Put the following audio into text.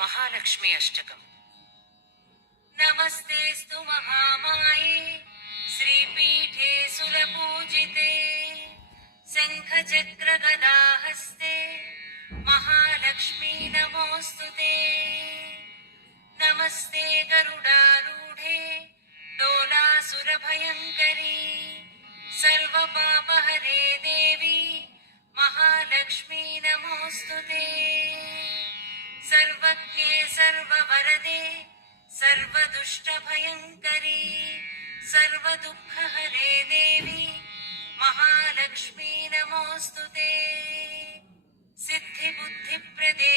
महालक्ष्मी अष्टकम्। नमस्तेस्तु महामाये श्रीपीठे सुरपूजिते शङ्खचक्रगदाहस्ते महालक्ष्मी नमोऽस्तुते। नमस्ते गरुडारूढे डोलासुरभयङ्करी सर्वपापहरे देवी महालक्ष्मी नमोऽस्तुते। सर्वज्ञे सर्ववरदे सर्वदुष्टभयङ्करी सर्वदुःखहरे देवी महालक्ष्मी नमोऽस्तुते। सिद्धिबुद्धिप्रदे